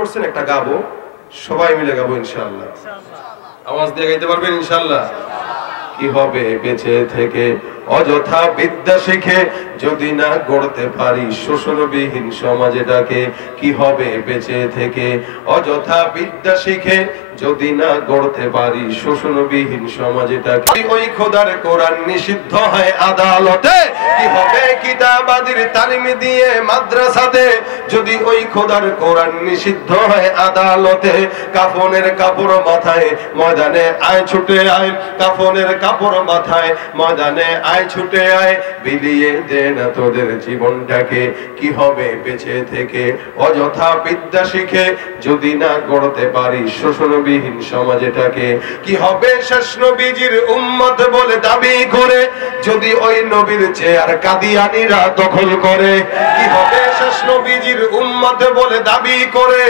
করছেন, একটা গাবো, সবাই মিলে গাবো ইনশাআল্লাহ। আওয়াজ দিয়ে গাইতে পারবেন ইনশাআল্লাহ? কি হবে বেঁচে থেকে অযথা বিদ্যা শিখে যদি না গড়তে পারি শোষণবিহীন সমাজটাকে? কি হবে বেঁচে থেকে অযথা বিদ্যা শিখে যদি না গড়তে পারি শোষণবিহীন সমাজটাকে? ওই খোদার কোরআন নিষিদ্ধ হয় আদালতে, কি হবে কিতাবাদির তালিম দিয়ে মাদ্রাসাতে? যদি ওই খোদার কোরআন নিষিদ্ধ হয় আদালতে, কাফনের কাপড় মাথায় ময়দানে আয় ছুটে আয়, কাফনের কাপড় মাথায় ময়দানে আয় ছুটে আয়, বিলিয়ে দে না তোদের জীবনটাকে। কি হবে বেঁচে থেকে অযথা বিদ্যা শিখে যদি না গড়তে পারি শোষণবিহীন সমাজটাকে? কি হবে শেষ নবীজির উম্মত বলে দাবি করে যদি ওই নবীর চেয়ার কাদিয়ানীরা দখল করে? কি হবে শেষ নবীজির উম্মত বলে দাবি করে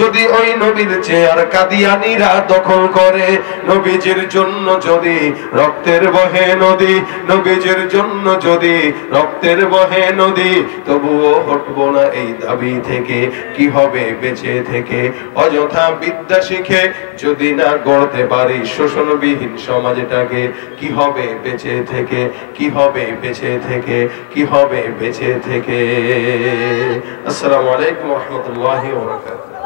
যদি ওই নবীর চেয়ার কাদিয়ানীরা দখল করে? নবীজির জন্য যদি রক্তের বহে নদী, নবীজির জন্য যদি রক্তের বহে নদী, তবুও হটবো না এই দাবি থেকে। কি হবে বেঁচে থেকে অযথা বিদ্যা শিখে যদি না গড়তে পারি শোষণবিহীন সমাজটাকে? কি হবে বেঁচে থেকে, কি হবে বেঁচে থেকে, কি হবে বেঁচে থেকে? আসসালামু আলাইকুম ওয়া রাহমাতুল্লাহি ওয়া বারাকাতুহু।